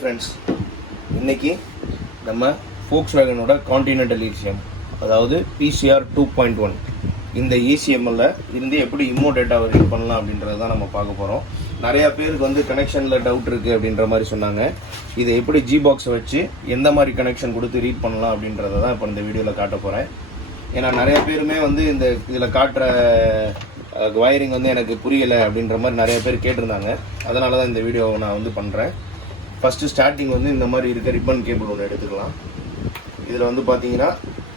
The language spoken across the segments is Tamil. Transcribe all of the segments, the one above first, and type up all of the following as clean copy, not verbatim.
ஃப்ரெண்ட்ஸ், இன்னைக்கு நம்ம VOLKSWAGENோட கான்டினென்டல் ECM, அதாவது PCR 2.1 இந்த ECMல இருந்து எப்படி இம்மோ டேட்டாவை ரீட் பண்ணலாம் அப்படின்றத தான் நம்ம பார்க்க போகிறோம். நிறையா பேருக்கு வந்து கனெக்ஷனில் டவுட் இருக்குது அப்படின்ற மாதிரி சொன்னாங்க. இதை எப்படி GBOX வச்சு எந்த மாதிரி கனெக்ஷன் கொடுத்து ரீட் பண்ணலாம் அப்படின்றத தான் இப்போ இந்த வீடியோவில் காட்ட போகிறேன். ஏன்னா நிறைய பேருமே வந்து இந்த இதில் காட்டுற வயரிங் வந்து எனக்கு புரியலை அப்படின்ற மாதிரி நிறைய பேர் கேட்டிருந்தாங்க. அதனால தான் இந்த வீடியோவை நான் வந்து பண்ணுறேன். ஃபஸ்ட்டு ஸ்டார்டிங் வந்து இந்த மாதிரி இருக்க ரிப்பன் கேபிள் ஒன்று எடுத்துக்கலாம். இதில் வந்து பார்த்தீங்கன்னா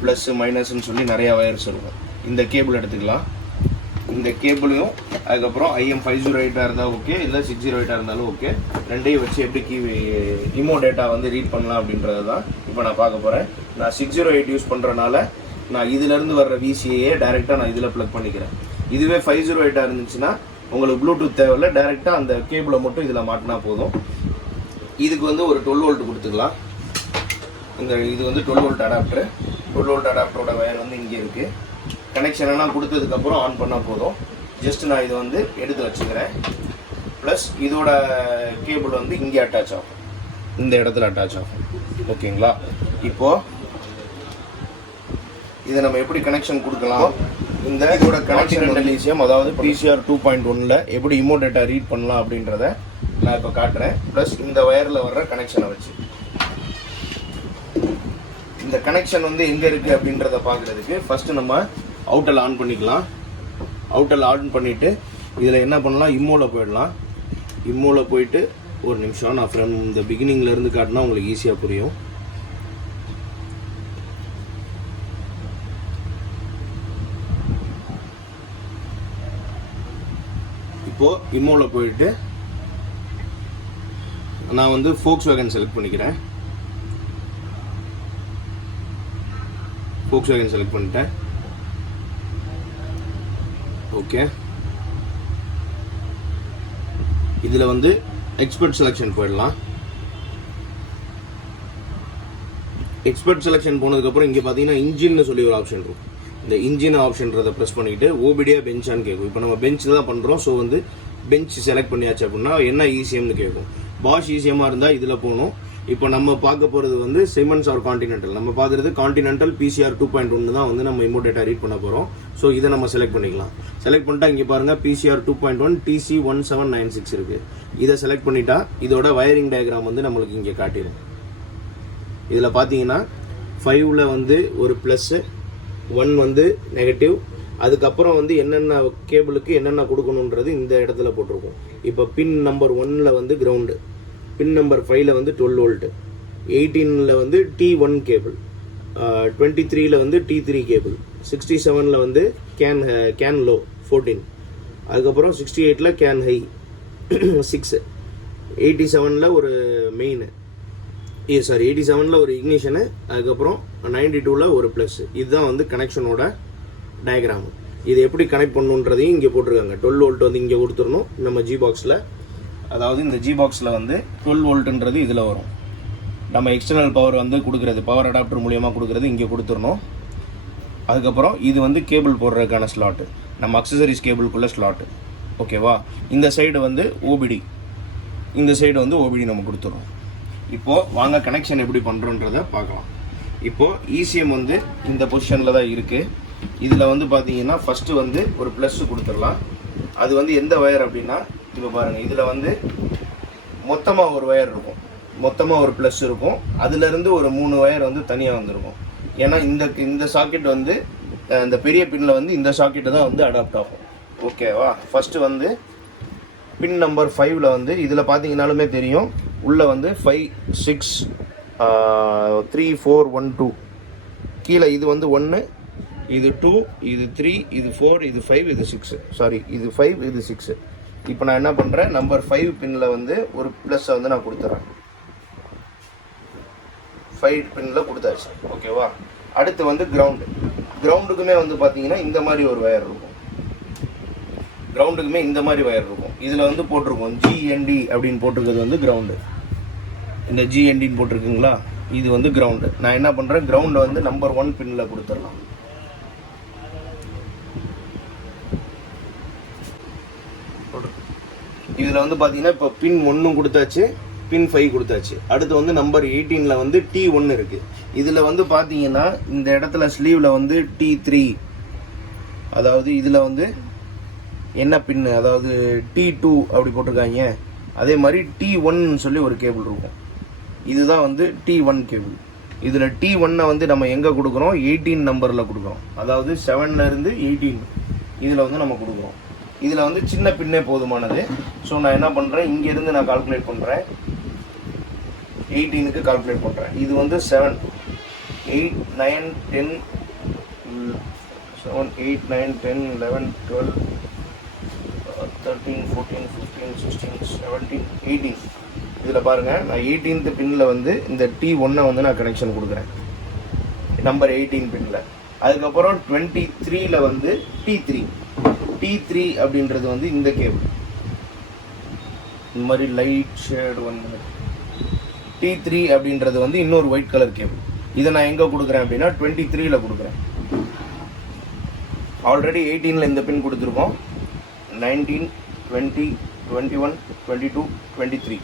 ப்ளஸ்ஸு மைனஸ்ன்னு சொல்லி நிறையா வயர்ஸ் இருக்கும். இந்த கேபிள் எடுத்துக்கலாம். இந்த கேபிளையும் அதுக்கப்புறம் IM508 இருந்தால் ஓகே, இல்லை 608 இருந்தாலும் ஓகே, ரெண்டையும் வச்சு எப்படி இமோ டேட்டா வந்து ரீட் பண்ணலாம் அப்படின்றது தான் இப்போ நான் பார்க்க போகிறேன். நான் 608 யூஸ் பண்ணுறனால நான் இதிலேருந்து வர்ற VCA டைரெக்டாக நான் இதில் ப்ளக் பண்ணிக்கிறேன். இதுவே 508 இருந்துச்சுன்னா உங்களுக்கு ப்ளூடூத் தேவையில்லை, டைரெக்டாக அந்த கேபிளை மட்டும் இதில் மாட்டினா போதும். இதுக்கு வந்து ஒரு 12 வோல்ட் கொடுத்துக்கலாம். இது வந்து 12 வோல்ட் அடாப்டர். 12 வோல்ட் அடாப்டரோட வயர் வந்து இங்கே இருக்குது. கனெக்ஷன் எல்லாம் கொடுத்ததுக்கப்புறம் ஆன் பண்ணால் போதும். ஜஸ்ட் நான் இதை வந்து எடுத்து வச்சுக்கிறேன். ப்ளஸ் இதோட கேபிள் வந்து இங்கே அட்டாச் ஆகும், இந்த இடத்துல அட்டாச் ஆகும். ஓகேங்களா? இப்போது இதை நம்ம எப்படி கனெக்ஷன் கொடுக்கலாம், இந்த இதோட கனெக்ஷன் ECM அதாவது PCR 2.1ல் எப்படி இமோ டேட்டா ரீட் பண்ணலாம் அப்படின்றத நான் இப்போ காட்டுறேன். ப்ளஸ் இந்த வயரில் வர்ற கனெக்ஷனை வச்சு இந்த கனெக்ஷன் வந்து எங்கே இருக்குது அப்படின்றத பார்க்குறதுக்கு ஃபஸ்ட்டு நம்ம அவுட்டல் ஆன் பண்ணிக்கலாம். அவுட்டல் ஆன் பண்ணிவிட்டு இதில் என்ன பண்ணலாம், இம்மோவில் போயிடலாம். இம்மோவில் போயிட்டு ஒரு நிமிஷம், நான் ஃப்ரம் இந்த பிகினிங்லேருந்து காட்டினா உங்களுக்கு ஈஸியாக புரியும். இப்போது இம்மோவில் போயிட்டு நான் வந்து VOLKSWAGEN செலக்ட் பண்ணிக்கிறேன். VOLKSWAGEN செலக்ட் பண்ணிட்டேன். ஓகே, இதில் வந்து எக்ஸ்பர்ட் செலெக்ஷன் போயிடலாம். எக்ஸ்பர்ட் செலெக்ஷன் போனதுக்கப்புறம் இங்கே பார்த்தீங்கன்னா இன்ஜின்னு சொல்லி ஒரு ஆப்ஷன் இருக்கும். இந்த இன்ஜின் ஆப்ஷன்றதை ப்ரெஸ் பண்ணிவிட்டு OBD-ஆ பெஞ்சான்னு கேட்கும். இப்போ நம்ம பெஞ்சில் தான் பண்ணுறோம். ஸோ வந்து பெஞ்ச் செலக்ட் பண்ணியாச்சு அப்படின்னா என்ன ECMனு கேட்கும். பாஷ் ECMஆ இருந்தால் இதில் போகணும். இப்போ நம்ம பார்க்க போகிறது வந்து சிமெண்ட்ஸ் ஆர் கான்டினென்டல். நம்ம பார்க்குறது கான்டினென்டல் PCR 2.1 தான் வந்து நம்ம இமோ டேட்டா ரீட் பண்ண போகிறோம். ஸோ இதை நம்ம செலக்ட் பண்ணிக்கலாம். செலக்ட் பண்ணிட்டா இங்கே பாருங்கள் PCR 2.1 TC1796 இருக்குது. இதை செலக்ட் பண்ணிட்டா இதோட வயரிங் டயக்ராம் வந்து நம்மளுக்கு இங்கே காட்டிடும். இதில் பார்த்தீங்கன்னா 5ல் வந்து ஒரு ப்ளஸ்ஸு, 1 வந்து நெகட்டிவ், அதுக்கப்புறம் வந்து என்னென்ன கேபிளுக்கு என்னென்ன கொடுக்கணுன்றது இந்த இடத்துல போட்டிருக்கோம். இப்போ பின் நம்பர் 1ல் வந்து கிரவுண்டு, பின் நம்பர் 5ல் வந்து 12 வோல்ட்டு, 18ல் வந்து T1 கேபிள், 23ல் வந்து T3 கேபிள், 67ல் வந்து கேன் லோ 14, அதுக்கப்புறம் 68ல் கேன் ஹை 6, 87ல் ஒரு மெயின், 87ல் ஒரு இக்னிஷனு, அதுக்கப்புறம் 92ல் ஒரு ப்ளஸ். இதுதான் வந்து கனெக்ஷனோட டயக்ராம். இது எப்படி கனெக்ட் பண்ணுன்றதையும் இங்கே போட்டிருக்காங்க. 12 வோல்ட் வந்து இங்கே கொடுத்துடணும் நம்ம GBOXல. அதாவது இந்த GBOXல வந்து 12 வோல்ட்டுன்றது இதில் வரும். நம்ம எக்ஸ்டர்னல் பவர் வந்து கொடுக்குறது, பவர் அடாப்டர் மூலியமாக கொடுக்குறது இங்கே கொடுத்துடணும். அதுக்கப்புறம் இது வந்து கேபிள் போடுறதுக்கான ஸ்லாட்டு, நம்ம அக்சசரிஸ் கேபிளுக்குள்ள ஸ்லாட்டு. ஓகேவா? இந்த சைடு வந்து OBD, இந்த சைடு வந்து OBD நம்ம கொடுத்துறோம். இப்போது வாங்க கனெக்ஷன் எப்படி பண்ணுறோன்றதை பார்க்கலாம். இப்போது ECM வந்து இந்த பொசிஷனில் தான் இருக்குது. இதில் வந்து பார்த்தீங்கன்னா ஃபஸ்ட்டு வந்து ஒரு ப்ளஸ்ஸு கொடுத்துடலாம். அது வந்து எந்த வயர் அப்படின்னா, இப்போ பாருங்கள், இதில் வந்து மொத்தமாக ஒரு வயர் இருக்கும், மொத்தமாக ஒரு ப்ளஸ் இருக்கும். அதுலேருந்து ஒரு 3 வயர் வந்து தனியாக வந்துருக்கும். ஏன்னா இந்த சாக்கெட் வந்து இந்த பெரிய பின்னில் வந்து இந்த சாக்கெட்டு தான் வந்து அடாப்ட் ஆகும். ஓகேவா? ஃபஸ்ட்டு வந்து பின் நம்பர் 5ல் வந்து இதில் பார்த்தீங்கன்னாலுமே தெரியும், உள்ளே வந்து 5 6 3 4 1 2, கீழே இது வந்து 1, இது 2, இது 3, இது 4, இது 5, இது 6, சாரி இது 5, இது 6. இப்போ நான் என்ன பண்ணுறேன், நம்பர் 5 பின்னில் வந்து ஒரு ப்ளஸ்ஸை வந்து நான் கொடுத்துட்றேன். 5 பின்னில் கொடுத்தாச்சு. ஓகேவா? அடுத்து வந்து கிரவுண்டு. கிரவுண்டுக்குமே வந்து பார்த்தீங்கன்னா இந்த மாதிரி ஒரு வயர் இருக்கும். கிரவுண்டுக்குமே இந்த மாதிரி வயர் இருக்கும். இதில் வந்து போட்டிருக்கோம் GND அப்படின்னு போட்டிருக்கிறது வந்து கிரவுண்டு. இந்த GNDன்னு போட்டிருக்குங்களா, இது வந்து கிரவுண்டு. நான் என்ன பண்ணுறேன், கிரவுண்டை வந்து நம்பர் 1 பின்னில் கொடுத்துடலாம். இதில் வந்து பார்த்தீங்கன்னா இப்போ பின் 1 கொடுத்தாச்சு, பின் 5 கொடுத்தாச்சு. அடுத்து வந்து நம்பர் 18ல வந்து T1 இருக்கு. இதுல வந்து பாத்தீங்கன்னா இந்த இடத்துல ஸ்லீவ்ல வந்து T3, அதாவது இதுல வந்து என்ன பின், அதாவது T2 அப்படி போட்டிருக்காங்க. அதே மாதிரி T1 சொல்லி ஒரு கேபிள் இருக்கும். இதுதான் வந்து T1 கேபிள். இதுல T1 வந்து நம்ம எங்க கொடுக்குறோம், 18 நம்பர்ல கொடுக்குறோம். அதாவது 7ல இருந்து 18 இதுல வந்து நம்ம கொடுக்குறோம். இதுல வந்து சின்ன பின்னே போதுமானது. ஸோ நான் என்ன பண்றேன், இங்க இருந்து நான் கால்குலேட் பண்றேன், 18க்கு கால்குலேட் பண்றேன். இது வந்து 7, 8, 9, 10, 7, 8, 9, 10, 11, 12, 13, 14, 15, 16, 17, 18. இதில் பாருங்க, நான் 18th பின்ல வந்து இந்த T1 வந்து நான் கனெக்ஷன் கொடுக்குறேன், நம்பர் 18 பின்ல. அதுக்கப்புறம் 23ல வந்து T3 அப்படின்றது வந்து இந்த கேபிள், இந்த மாதிரி லைட் ஷேடு வந்து T3 அப்படின்றது வந்து இன்னொரு ஒயிட் கலர் கேபிள். இதை நான் எங்க கொடுக்குறேன் அப்படின்னா 23ல கொடுக்குறேன். ஆல்ரெடி 18ல இந்த பின் கொடுத்துருக்கோம். 19, 20, 21, 22, 23.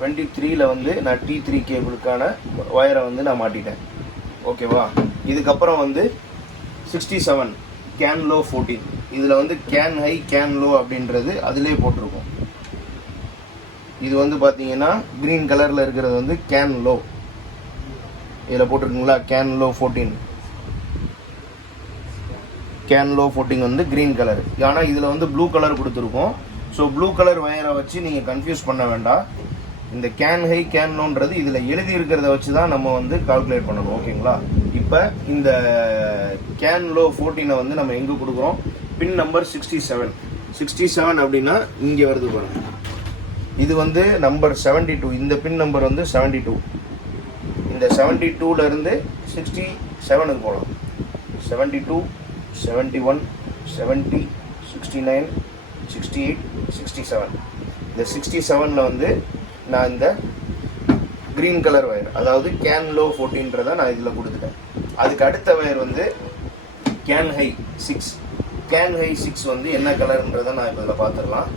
23ல வந்து நான் T3 கேபிளுக்கான வயரை வந்து நான் மாட்டிட்டேன். ஓகேவா? இதுக்கப்புறம் வந்து 67 கேன் லோ 14. இதில் வந்து கேன் ஹை கேன் லோ அப்படின்றது அதிலே போட்டிருக்கும். இது வந்து பார்த்தீங்கன்னா க்ரீன் கலரில் இருக்கிறது வந்து கேன் லோ, இதில் போட்டிருக்குங்களா, கேன் லோ 14. கேன் லோ 14 வந்து க்ரீன் கலர். ஆனால் இதில் வந்து ப்ளூ கலர் கொடுத்துருக்கோம். ஸோ ப்ளூ கலர் வயரை வச்சு நீங்கள் கன்ஃபியூஸ் பண்ண வேண்டாம். இந்த கேன் ஹை கேன் லோன்றது இதில் எழுதி இருக்கிறத வச்சு தான் நம்ம வந்து கால்குலேட் பண்ணணும். ஓகேங்களா? இப்போ இந்த கேன் லோ 14 வந்து நம்ம எங்கே கொடுக்குறோம், பின் நம்பர் 67 அப்படின்னா இங்கே வருது பாருங்க. இது வந்து நம்பர் 72. இந்த பின் நம்பர் வந்து 72. இந்த 72ல இருந்து 67க்கு போகலாம். 72, 71, 70, 69, 68, 67. இந்த 67ல வந்து நான் இந்த க்ரீன் கலர் வயர், அதாவது கேன் லோ 14ன்றதை நான் இதில் கொடுத்துட்டேன். அதுக்கு அடுத்த வயர் வந்து கேன் ஹை 6. கேன் ஹை 6 வந்து என்ன கலர்ன்றதை நான் இப்போ இதில் பார்த்துடலாம்.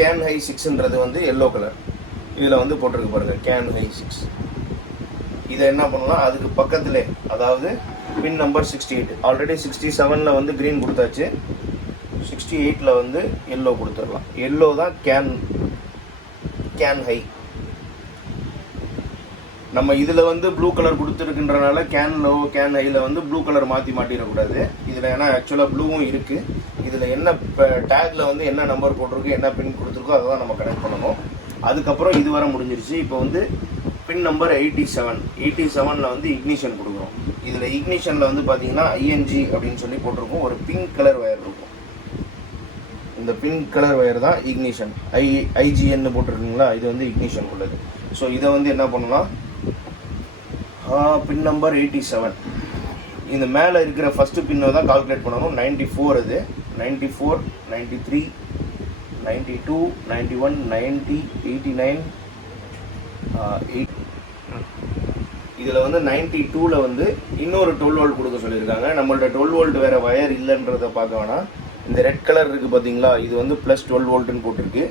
கேன் ஹை 6ன்றது வந்து எல்லோ கலர். இதில் வந்து போட்டிருக்கு பாருங்க, கேன் ஹை 6. இதை என்ன பண்ணலாம், அதுக்கு பக்கத்திலே, அதாவது பின் நம்பர் 68. ஆல்ரெடி 67ல வந்து க்ரீன் கொடுத்தாச்சு, 68ல வந்து எல்லோ கொடுத்துடலாம். எல்லோ தான் கேன் ஹை. நம்ம இதில் வந்து ப்ளூ கலர் கொடுத்துருக்குன்றனால கேன் லோ கேன் ஹையில் வந்து ப்ளூ கலர் மாற்றிடக்கூடாது. இதில் ஏன்னா ஆக்சுவலாக ப்ளூவும் இருக்குது. இதில் என்ன இப்போ டேக்கில் வந்து என்ன நம்பர் போட்டிருக்கு, என்ன பின் கொடுத்துருக்கோ அதை தான் நம்ம கனெக்ட் பண்ணணும். அதுக்கப்புறம் இது வர முடிஞ்சிருச்சு. இப்போ வந்து பின் நம்பர் 87ல வந்து இக்னிஷன் கொடுக்குறோம். இதில் இக்னிஷனில் வந்து பார்த்தீங்கன்னா ஐஎன்ஜி அப்படின்னு சொல்லி போட்டிருக்கோம். ஒரு பிங்க் கலர் வயர் இருக்கும். இந்த பிங்க் கலர் வயர் தான் இக்னிஷன். ஐஜிஎன்னு போட்டிருக்குங்களா, இது வந்து இக்னிஷன் உள்ளது. ஸோ இதை வந்து என்ன பண்ணலாம், பின் நம்பர் 87 இந்த மேலே இருக்கிற ஃபஸ்ட்டு பின்னை தான் கால்குலேட் பண்ணணும். 94 இது 94, 93, 92, 91, 90, 89, 8. இதில் வந்து 92ல வந்து இன்னொரு 12 வோல்ட் கொடுக்க சொல்லியிருக்காங்க. நம்மள்ட்ட 12 வோல்ட் வேறு வயர் இல்லைன்றதை பார்க்க வேணாம். இந்த ரெட் கலர் இருக்குது பார்த்தீங்களா, இது வந்து ப்ளஸ் 12 வோல்ட்டுன்னு போட்டிருக்கு.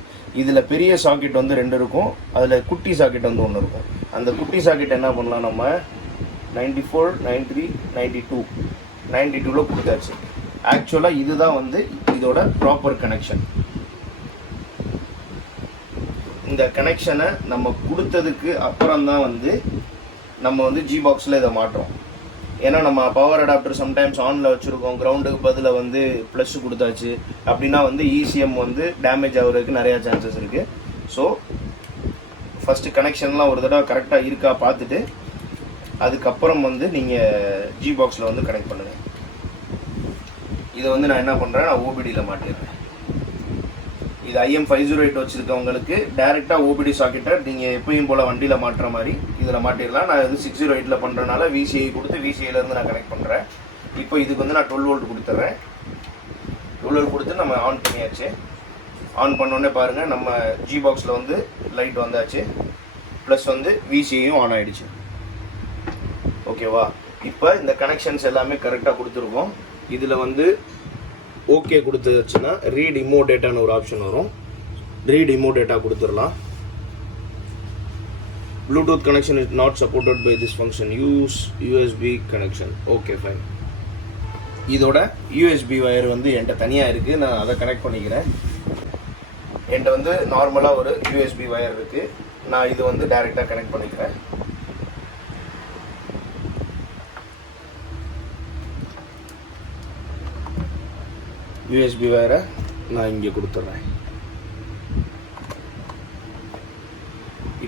இதில் பெரிய சாக்கெட் வந்து 2 இருக்கும், அதில் குட்டி சாக்கெட் வந்து 1 இருக்கும். அந்த குட்டி சாக்கெட் என்ன பண்ணலாம், நம்ம 94, 93, 92ல கொடுத்தாச்சு. ஆக்சுவலாக இதுதான் வந்து இதோட ப்ராப்பர் கனெக்ஷன். இந்த கனெக்ஷனை நம்ம கொடுத்ததுக்கு அப்புறம் தான் வந்து நம்ம வந்து ஜிபாக்ஸில் இதை மாட்டுறோம். ஏன்னா நம்ம பவர் அடாப்டர் சம்டைம்ஸ் ஆனில் வச்சுருக்கோம், கிரவுண்டுக்கு பதில் வந்து ப்ளஸ் கொடுத்தாச்சு அப்படின்னா வந்து இசிஎம் வந்து டேமேஜ் ஆகிறதுக்கு நிறையா சான்சஸ் இருக்குது. ஸோ ஃபஸ்ட்டு கனெக்ஷன்லாம் ஒரு தடவை கரெக்டாக இருக்கா பார்த்துட்டு அதுக்கப்புறம் வந்து நீங்கள் ஜிபாக்ஸில் வந்து கனெக்ட் பண்ணுங்கள். இதை வந்து நான் என்ன பண்ணுறேன், நான் ஓபிடியில் மாட்டிடுறேன். இது IM508 வச்சுருக்கவங்களுக்கு டேரெக்டாக ஓபிடி சாக்கெட்டை நீங்கள் எப்பயும் போல் வண்டியில் மாட்டுற மாதிரி இதில் மாட்டிடலாம். நான் இது 608ல் பண்ணுறதுனால VCI கொடுத்து VCIலேருந்து நான் கனெக்ட் பண்ணுறேன். இப்போ இதுக்கு வந்து நான் 12 வோல்ட் கொடுத்துட்றேன். 12 வோல்ட் கொடுத்து நம்ம ஆன் பண்ணியாச்சு. ஆன் பண்ணோடனே பாருங்கள், நம்ம ஜிபாக்ஸில் வந்து லைட் வந்தாச்சு, ப்ளஸ் வந்து VCIயும் ஆன் ஆகிடுச்சு. ஓகேவா? இப்போ இந்த கனெக்ஷன்ஸ் எல்லாமே கரெக்டாக கொடுத்துருக்கோம். இதில் வந்து ஓகே கொடுத்துச்சுன்னா ரீட் இமோ டேட்டான்னு ஒரு ஆப்ஷன் வரும். ரீட் இமோ டேட்டா கொடுத்துடலாம். Bluetooth connection is not supported by this function. Use USB connection. Okay, fine. இதோட USB வயர் வந்து என்கிட்ட தனியாக இருக்குது, நான் அதை கனெக்ட் பண்ணிக்கிறேன். என்கிட்ட வந்து நார்மலாக ஒரு USB வயர் இருக்குது, நான் இது வந்து டைரெக்டாக கனெக்ட் பண்ணிக்கிறேன். USB வயரை நான் இங்கே கொடுத்துட்றேன்.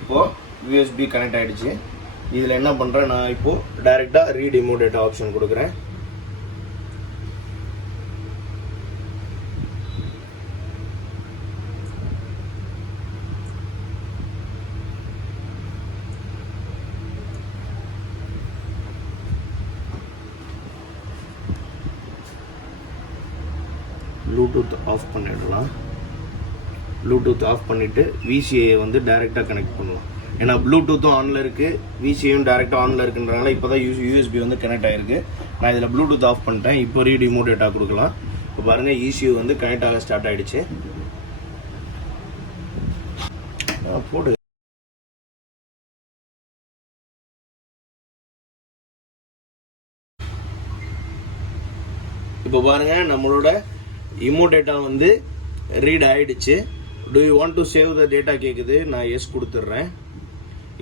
இப்போது USB கனெக்ட் ஆகிடுச்சு. இதில் என்ன பண்ணுறேன், நான் இப்போது டைரெக்டாக ரீட் இமோ டேட்டா ஆப்ஷன் கொடுக்குறேன். ப்ளூடூத் ஆஃப் பண்ணிடலாம். ப்ளூடூத் ஆஃப் பண்ணிவிட்டு VCA வந்து டைரெக்டாக கனெக்ட் பண்ணலாம். ஏன்னா ப்ளூடூத்தும் ஆனில் இருக்குது, VCAயும் டைரெக்டாக ஆனில் இருக்குன்றனால இப்போ தான் USB வந்து கனெக்ட் ஆகிருக்கு. நான் இதில் ப்ளூடூத் ஆஃப் பண்ணிட்டேன். இப்போ ரீட் இமோ டேட்டா கொடுக்கலாம். இப்போ பாருங்கள் ECU வந்து கனெக்ட் ஆக ஸ்டார்ட் ஆகிடுச்சு. போடு. இப்போ பாருங்கள் நம்மளோட இமோ டேட்டா வந்து ரீட் ஆகிடுச்சு. Do you want to save the data கேட்குது. நான் எஸ் கொடுத்துட்றேன்.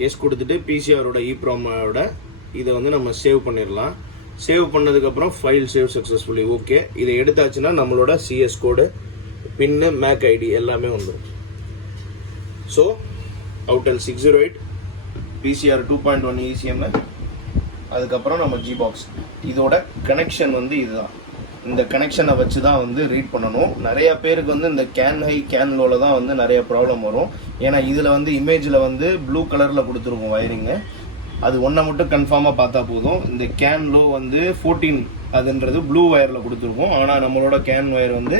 எஸ் கொடுத்துட்டு PCRோட EPROMோட இதை வந்து நம்ம சேவ் பண்ணிடலாம். சேவ் பண்ணதுக்கப்புறம் ஃபைல் சேவ் சக்ஸஸ்ஃபுல்லி. ஓகே, இதை எடுத்தாச்சுன்னா நம்மளோட CS கோடு, பின்னு, மேக் ஐடி எல்லாமே வந்துடும். ஸோ AUTEL 608 PCR 2.1 ECM, அதுக்கப்புறம் நம்ம GBOX. இதோட கனெக்ஷன் வந்து இதுதான். இந்த கனெக்ஷனை வச்சு தான் வந்து ரீட் பண்ணணும். நிறைய பேருக்கு வந்து இந்த கேன் ஹை கேன் லோவில் தான் வந்து நிறைய ப்ராப்ளம் வரும். ஏன்னா இதில் வந்து இமேஜில் வந்து ப்ளூ கலரில் கொடுத்துருக்கும் வயரிங்கு. அது ஒன்றை மட்டும் கன்ஃபார்மாக பார்த்தா போதும். இந்த கேன் லோ வந்து 14 அதுன்றது ப்ளூ வயரில் கொடுத்துருக்கும். ஆனால் நம்மளோட கேன் வயர் வந்து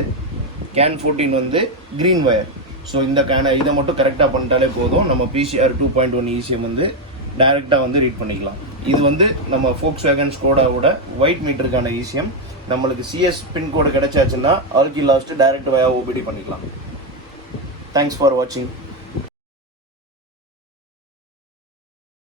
கேன் 14 வந்து க்ரீன் வயர். ஸோ இந்த இதை மட்டும் கரெக்டாக பண்ணிட்டாலே போதும். நம்ம PCR 2.1 ECM வந்து டைரெக்டாக வந்து ரீட் பண்ணிக்கலாம். இது வந்து நம்ம VOLKSWAGEN SKODAவோட ஒயிட் மீட்டருக்கான ECM. நம்மளுக்கு CS பின்கோடு கிடைச்சாச்சுன்னா ஆல்கி லாஸ்ட் டைரக்ட் வயா OBD பண்ணிக்கலாம். தேங்க்ஸ் ஃபார் வாட்சிங்.